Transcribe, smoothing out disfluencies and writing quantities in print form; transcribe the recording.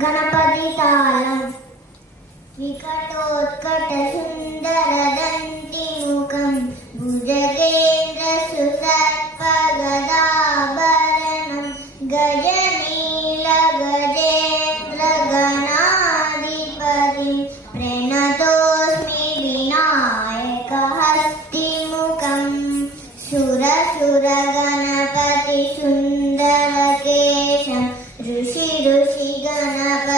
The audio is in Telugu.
గణపతి తాళం వికటోత్కట సుందరదంతి ముఖం భుజగేంద్ర సుసర్పగదాభరణం గజనీల గజేంద్ర గణాధిపతిం ప్రణతోస్మి వినాయక హస్తిముఖం సురసుర గణపతి సుందరకేశం ఋషి గణపతి